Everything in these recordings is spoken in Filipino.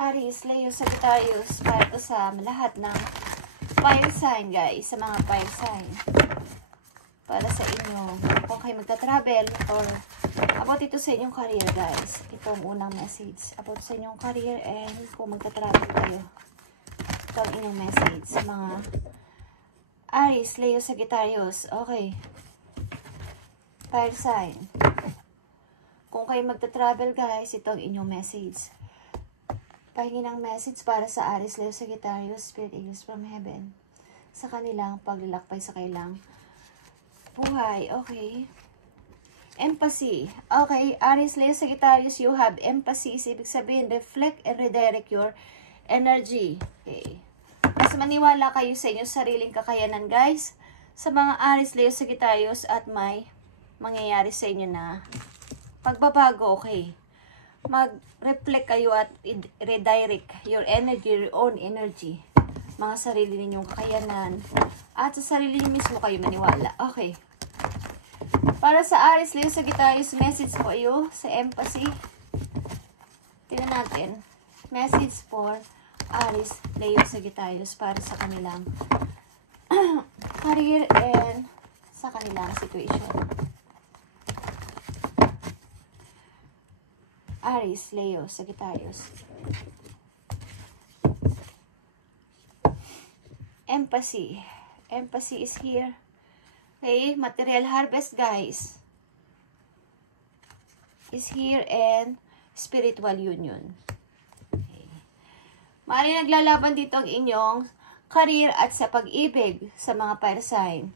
Aries, Leo, Sagittarius, para to sa lahat ng fire sign, guys. Sa mga fire sign. Para sa inyo, kung kayo magta-travel or about ito sa inyong career, guys. Ito ang unang message. About sa inyong career and kung magta-travel kayo. Ito ang inyong message sa mga Aries, Leo, Sagittarius. Okay. Fire sign. Kung kayo magta-travel, guys, ito ang inyong message. Pahingin ng message para sa Aries, Leo, Sagittarius, Spirit Angels from Heaven. Sa kanilang paglalakbay sa kailang buhay. Okay. Empathy. Okay. Aries, Leo, Sagittarius, you have empathy. Ibig sabihin, reflect and redirect your energy. Okay. Mas maniwala kayo sa inyong sariling kakayanan, guys. Sa mga Aries, Leo, Sagittarius at may mangyayari sa inyo na pagbabago. Okay. Mag-reflect kayo at redirect your energy, your own energy. Mga sarili ninyong kakayanan. At sa sarili niyo mismo kayo maniwala. Okay. Para sa Aries, Leo, Sagittarius, message po kayo sa empathy. Tingnan natin. Message for Aries, Leo, Sagittarius para sa kanilang career and sa kanilang situation. Aries, Leo, Sagittarius. Empathy. Empathy is here. Okay, material harvest, guys. Is here and spiritual union. Okay. Maaaring naglalaban dito ang inyong career at sa pag-ibig sa mga fire sign.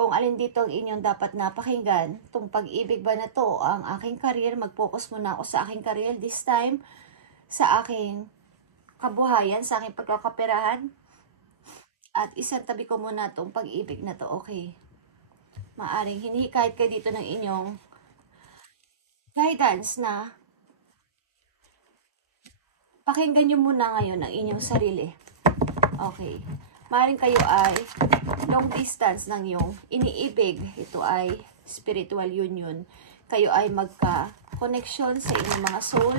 Kung alin dito ang inyong dapat napakinggan, itong pag-ibig ba na to, ang aking career, mag-focus muna ako sa aking career this time, sa aking kabuhayan, sa aking pagkakaperahan, at isang tabi ko muna itong pag-ibig na to, okay. Maaring hinihikayat kayo dito ng inyong guidance na pakinggan nyo muna ngayon ang inyong sarili. Okay. Maaring kayo ay long distance ng iyong iniibig. Ito ay spiritual union. Kayo ay magka-connection sa inyong mga soul.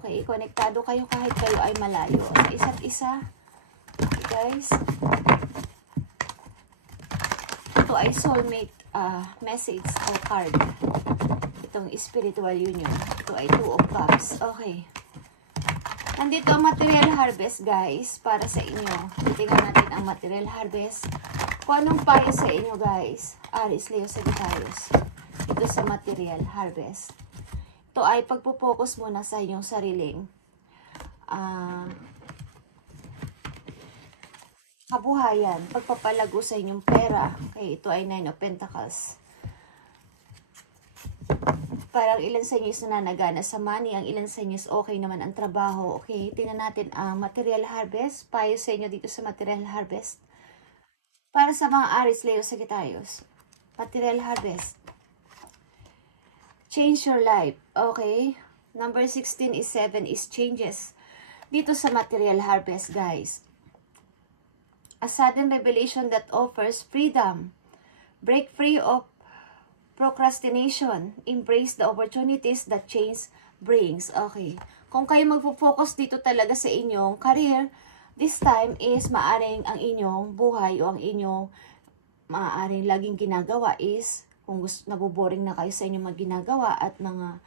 Okay, konektado kayo kahit kayo ay malayo. Sa isa't isa. Okay, guys. Ito ay soulmate message o card. Itong spiritual union. Ito ay 2 of Cups. Okay. Nandito ang material harvest, guys, para sa inyo. Tingnan natin ang material harvest. Kung anong payo sa inyo, guys. Aries, Leo, Sagittarius. Ito sa material harvest. Ito ay pagpupokus muna sa inyong sariling kabuhayan. Pagpapalago sa inyong pera. Okay, ito ay 9 of Pentacles. Parang ilan sa inyo is nananagana sa money, ang ilan sa inyo is okay naman ang trabaho. Okay, tingnan natin ang material harvest. Payo sa inyo dito sa material harvest. Para sa mga Aries, Leo, Sagittarius. Material harvest. Change your life. Okay, number 16 is 7 is changes. Dito sa material harvest, guys. A sudden revelation that offers freedom. Break free of procrastination. Embrace the opportunities that change brings. Okay. Kung kayo magpo-focus dito talaga sa inyong career, this time is maaring ang inyong buhay o ang inyong maaring laging ginagawa is kung naboboring na kayo sa inyong mga ginagawa at mga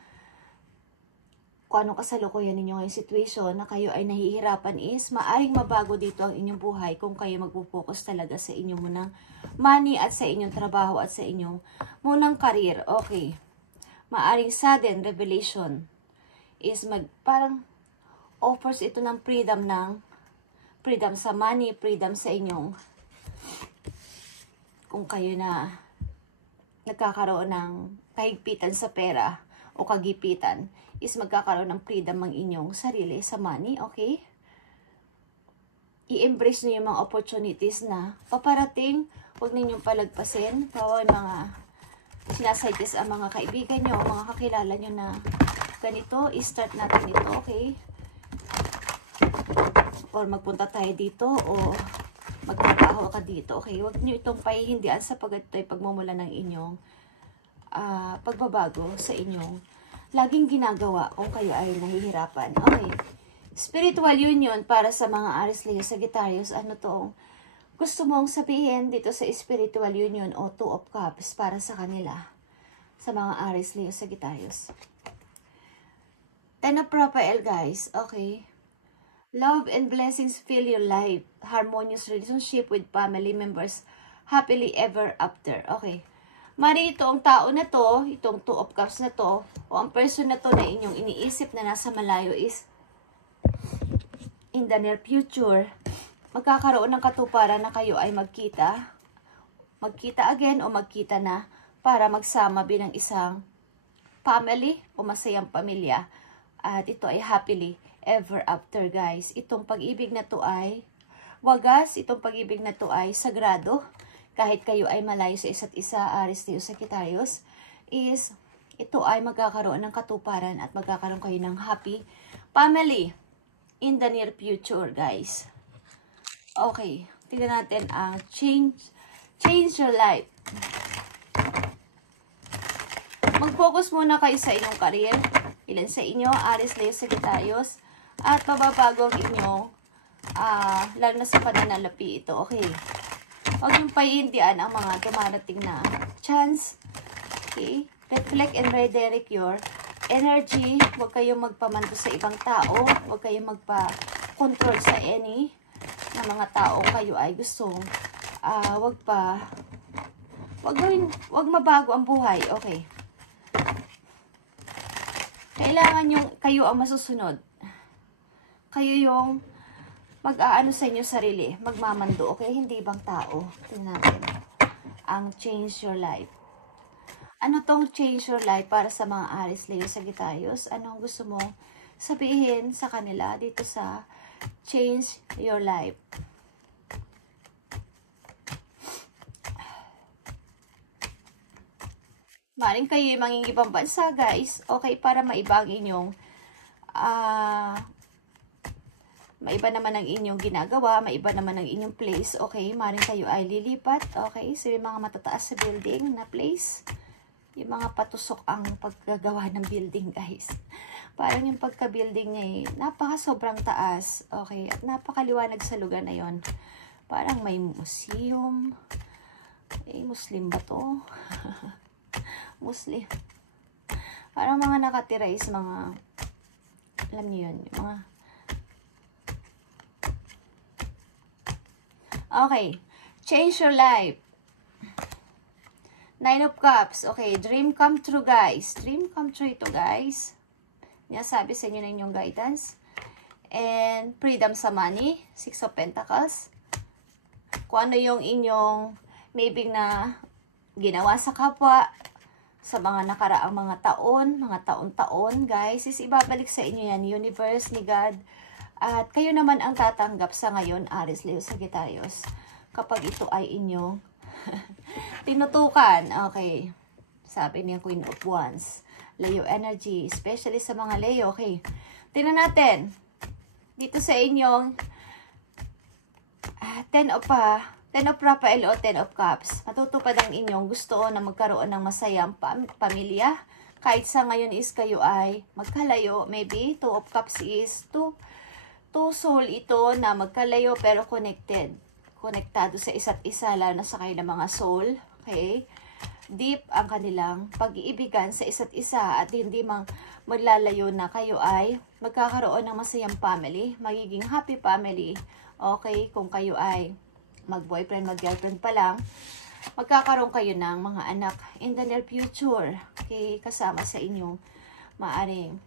kung anong kasalukuyan ninyo ngayong situation na kayo ay nahihirapan is maaring mabago dito ang inyong buhay kung kayo magpo-focus talaga sa inyong munang money at sa inyong trabaho at sa inyong munang career. Okay. Maaring sudden revelation is parang offers ito ng freedom sa money, freedom sa inyong kung kayo na nagkakaroon ng kahigpitan sa pera o kagipitan is magkakaroon ng freedom ang inyong sarili sa money, okay? I-embrace nyo yung mga opportunities na paparating. Huwag ninyong palagpasin. Bawal mga sinasuggest ang mga kaibigan nyo, mga kakilala nyo na ganito, i-start natin ito, okay? Or magpunta tayo dito o magtrabaho ka dito, okay? Huwag nyo itong pahihindian sapagkat ito ay pagmumula ng inyong pagbabago sa inyong laging ginagawa kung kayo ay nahihirapan. Okay. Spiritual union para sa mga Aries, Leo, Sagittarius. Ano to? Gusto mong sabihin dito sa spiritual union o Two of Cups para sa kanila. Sa mga Aries, Leo, Sagittarius. Ten of Raphael, guys. Okay. Love and blessings fill your life. Harmonious relationship with family members. Happily ever after. Okay. Mari itong tao na to, itong Two of Cups na to, o ang person na to na inyong iniisip na nasa malayo is in the near future, magkakaroon ng katuparan na kayo ay magkita again o magkita na para magsama bilang isang family o masayang pamilya. At ito ay happily ever after, guys. Itong pag-ibig na to ay wagas, itong pag-ibig na to ay sagrado. Kahit kayo ay malayo sa isa't isa, Aries, Leo, Sagittarius, is ito ay magkakaroon ng katuparan at magkakaroon kayo ng happy family in the near future, guys. Okay, tingnan natin ang change your life. Mag-focus muna kayo sa inyong career. Ilan sa inyo, Aries, Leo, Sagittarius, at mababago ang inyong, lalo na sa pananalapi ito. Okay. Huwag yung paiindian ang mga dumarating na chance. Okay? Reflect and redirect your energy. Huwag kayong magpamanto sa ibang tao. Huwag kayong magpa-control sa any na mga tao kayo ay gustong. Huwag mabago ang buhay. Okay. Kailangan yung kayo ang masusunod. Kayo yung mag-aano sa inyo sarili, magmamando, okay? Hindi ibang tao. Tingnan natin. Ang change your life. Ano tong change your life para sa mga Aries, Leo, Sagittarius? Anong gusto mo sabihin sa kanila dito sa change your life? Maring kayo yung mangingibang bansa, guys. Okay, para maibang inyong maiba naman ang inyong ginagawa, maiba naman ang inyong place. Okay, maring kayo ay lilipat. Okay, so yung mga matataas sa building na place, yung mga patusok ang paggagawa ng building, guys. Parang yung pagka-building niya sobrang taas. Okay, at napakaliwanag sa lugar na yon. Parang may museum. Muslim ba to? Muslim. Parang mga nakatira is mga, alam niyo yun, yung mga okay. Change your life. Nine of Cups. Okay. Dream come true, guys. Dream come true ito, guys. Sabi sa inyo na inyong guidance. And freedom sa money. Six of Pentacles. Kung ano yung inyong maybe na ginawa sa kapwa sa mga nakaraang mga taon-taon, guys, is ibabalik sa inyo yan. Universe ni God. At kayo naman ang tatanggap sa ngayon, Aries, Leo, Sagittarius, kapag ito ay inyong tinutukan. Okay. Sabi niya, Queen of Wands. Leo energy, especially sa mga Leo. Okay. Tingnan natin. Dito sa inyong Ten of Raphael o Ten of Cups. Matutupad ang inyong gusto na magkaroon ng masayang pamilya. Kahit sa ngayon is kayo ay magkalayo. Maybe Two of Cups is two soul ito na magkalayo pero connected. Konektado sa isa't isa, lalo na sa kayo ng mga soul. Okay? Deep ang kanilang pag-iibigan sa isa't isa at hindi maglalayo na kayo ay magkakaroon ng masayang family, magiging happy family. Okay? Kung kayo ay mag-boyfriend, mag-girlfriend pa lang, magkakaroon kayo ng mga anak in the near future. Okay? Kasama sa inyong maaring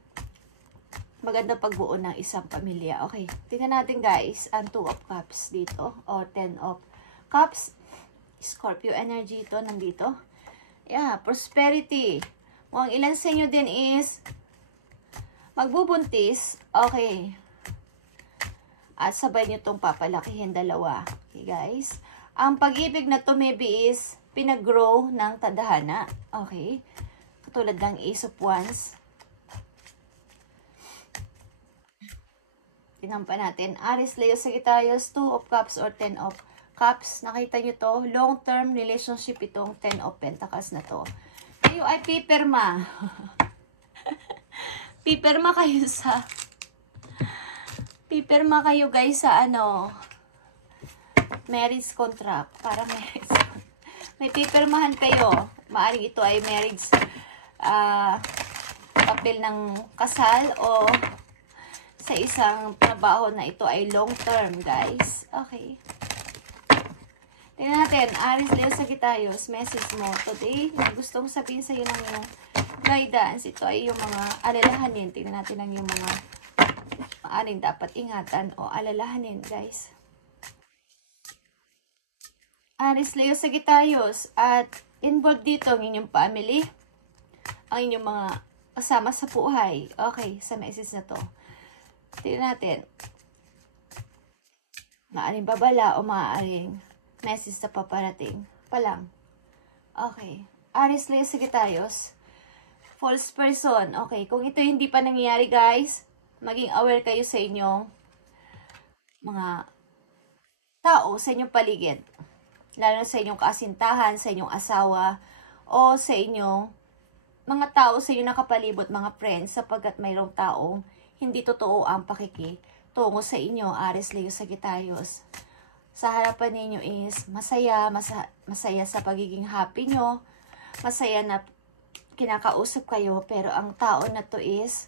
magandang pagbuo ng isang pamilya. Okay, tingnan natin, guys, ang Two of Cups dito, o Ten of Cups. Scorpio energy ito, nandito. Yeah, prosperity. Mukhang ilan sa inyo din is magbubuntis. Okay. At sabay nyo itong papalakihin dalawa. Okay, guys. Ang pag-ibig na to maybe is pinag-grow ng tadhana. Okay. Katulad ng Ace of Wands. Tinampan natin. Aries, Leo, Sagittarius, Two of Cups or Ten of Cups. Nakita nyo to. Long-term relationship itong Ten of Pentacles na to. Kayo ay pipirma. pipirma kayo sa, pipirma kayo guys sa ano, marriage contract. Para marriage. May pipirmahan kayo. Maaring ito ay marriage, papel ng kasal o sa isang trabaho na ito ay long term, guys. Okay. Tingnan natin, Aries, Leo, Sagittarius, message mo today. Gustong sabihin sa iyo ng iyong guidance. Ito ay yung mga alalahanin. Tingnan natin ang yung mga maaring dapat ingatan o alalahanin, guys. Aries, Leo, Sagittarius, at involved dito ang inyong family, ang inyong mga kasama sa buhay. Okay, sa message na to. Tingnan natin. Maaring babala o maaring message na paparating pa lang. Okay. Aries, Leo, Sagittarius. False person. Okay. Kung ito hindi pa nangyayari, guys, maging aware kayo sa inyong mga tao sa inyong paligid. Lalo sa inyong kaasintahan, sa inyong asawa, o sa inyong mga tao sa inyong nakapalibot, mga friends, sapagkat mayroong taong hindi totoo ang pakikitungo sa inyo, Aries, Leo, Sagittarius. Sa harapan ninyo is masaya, masaya sa pagiging happy nyo, masaya na kinakausap kayo, pero ang tao na to is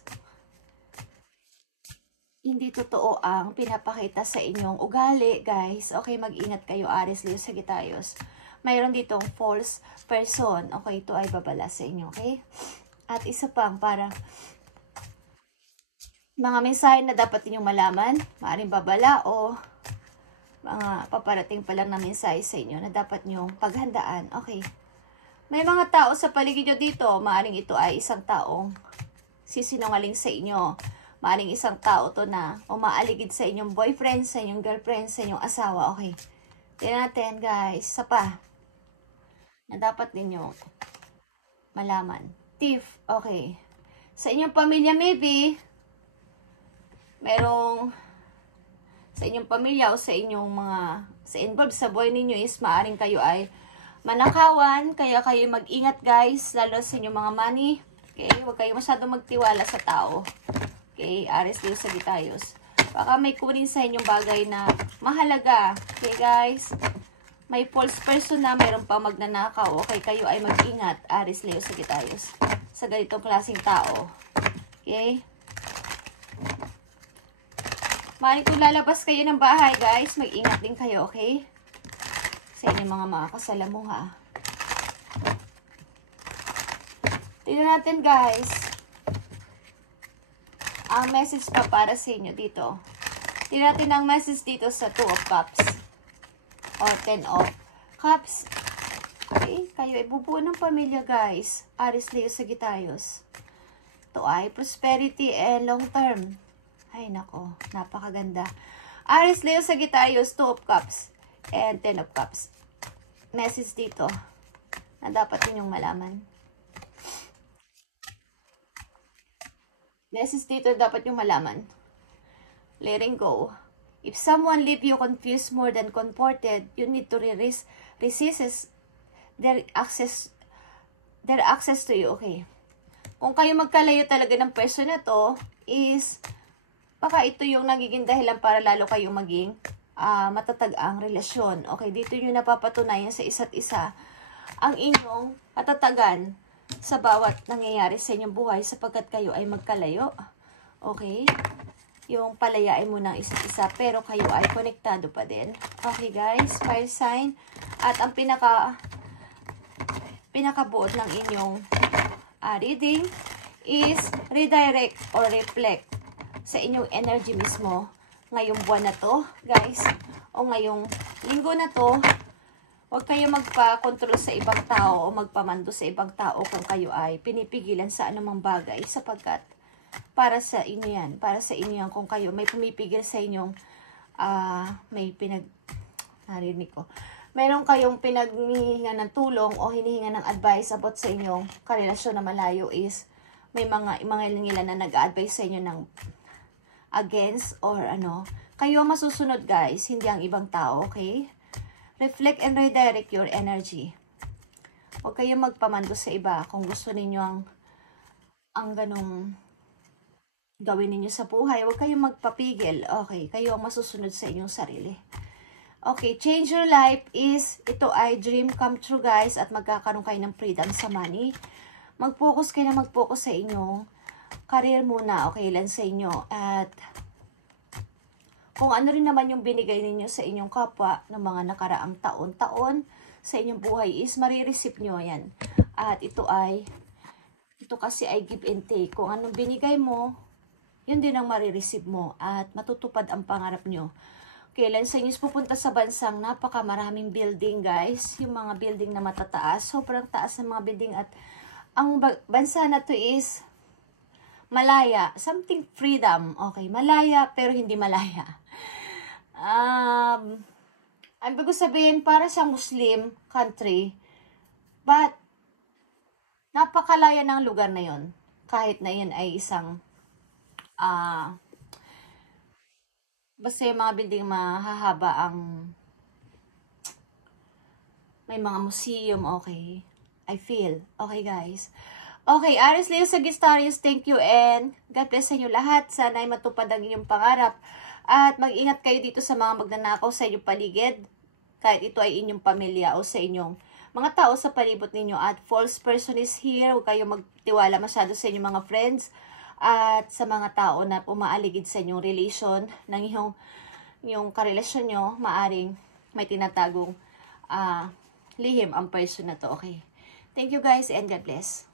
hindi totoo ang pinapakita sa inyong ugali, guys. Okay, mag-ingat kayo, Aries, Leo, Sagittarius. Mayroon ditong false person. Okay, ito ay babala sa inyo, okay? At isa pang para mga mensahe na dapat ninyong malaman, maaaring babala o mga paparating pa lang na mensahe sa inyo na dapat nyong paghandaan. Okay. May mga tao sa paligid nyo dito. Maaaring ito ay isang taong sisinungaling sa inyo. Maaaring isang tao to na umaaligid sa inyong boyfriend, sa inyong girlfriend, sa inyong asawa. Okay. Tingnan natin, guys. Isa pa na dapat ninyo malaman. Thief. Okay. Sa inyong pamilya maybe, merong sa inyong pamilya o sa inyong mga sa involved sa buhay ninyo is maaring kayo ay manakawan, kaya kayo mag-ingat, guys, lalo sa inyong mga money. Okay, huwag kayo masyadong magtiwala sa tao. Okay, Aries, Leo, Sagittarius. Baka may kunin sa inyong bagay na mahalaga. Okay, guys, may false person na mayroon pa magnanakaw. Okay, kayo ay mag-ingat, Aries, Leo, Sagittarius, sa ganitong klaseng tao. Okay. Maaaring kung lalabas kayo ng bahay, guys, mag-ingat din kayo, okay? Sa inyong mga kasalamuha. Tignan natin, guys, ang message pa para sa inyo dito. Tignan natin ang message dito sa 2 of Cups o 10 of Cups. Okay? Kayo ay bubuo ng pamilya, guys. Aries, Leo, Sagittarius. Ito ay prosperity and long term. Ay, nako. Napakaganda. Aries, Leo, Sagittarius, 2 of Cups and 10 of Cups. Message dito na dapat ninyong malaman. Message dito dapat ninyong malaman. Letting go. If someone leave you confused more than comforted, you need to resist their access to you. Okay. Kung kayo magkalayo talaga ng person na to, is baka ito yung nagiging dahilan para lalo kayong maging matatag ang relasyon. Okay, dito nyo napapatunayan sa isa't isa ang inyong katatagan sa bawat nangyayari sa inyong buhay sapagkat kayo ay magkalayo. Okay? Yung palayain mo ng isa't isa pero kayo ay konektado pa din. Okay, guys? Fire sign. At ang pinakabuod ng inyong reading is redirect or reflect sa inyong energy mismo ngayong buwan na to, guys, o ngayong linggo na to. Huwag kayo magpa-control sa ibang tao o magpamando sa ibang tao kung kayo ay pinipigilan sa anumang bagay sapagkat para sa inyo yan, para sa inyo yan kung kayo may pumipigil sa inyong narinig ko, mayroon kayong pinaghihinga ng tulong o hinihinga ng advice about sa inyong karelasyon na malayo is may mga nila na nag-a-advise sa inyo ng against or ano, kayo ang masusunod, guys, hindi ang ibang tao. Okay? Reflect and redirect your energy. Huwag kayo magpamando sa iba kung gusto ninyo ang ganong gawin ninyo sa buhay. Huwag kayong magpapigil. Okay, kayo ang masusunod sa inyong sarili. Okay, change your life is, ito ay dream come true guys, at magkakaroon kayo ng freedom sa money. Mag-focus kayo na mag-focus sa inyong career muna, okay, lang sa inyo. At kung ano rin naman yung binigay ninyo sa inyong kapwa ng mga nakaraang taon-taon sa inyong buhay is marireceive nyo yan. At ito kasi ay give and take. Kung anong binigay mo, yun din ang marireceive mo at matutupad ang pangarap nyo. Kailan sa inyo pupunta sa bansang napakamaraming building guys, yung mga building na matataas, sobrang taas ng mga building, at ang bansa na to is malaya, something freedom, okay, malaya pero hindi malaya. Ang bago sabihin, para sa Muslim country, but napakalaya ng lugar na yon, kahit na yun ay isang basta yung mga building mahahaba, ang may mga museum, okay, I feel, okay guys. Okay, Aries, Leo, Sagittarius, thank you and God bless sa inyo lahat. Sana ay matupad ang inyong pangarap. At mag-ingat kayo dito sa mga magnanakaw sa inyong paligid. Kahit ito ay inyong pamilya o sa inyong mga tao sa palibot ninyo. At false person is here. Huwag kayo magtiwala masyado sa inyong mga friends. At sa mga tao na umaaligid sa inyong relation, ng yung karelasyon nyo, maaring may tinatagong lihim ang person na to. Okay. Thank you guys and God bless.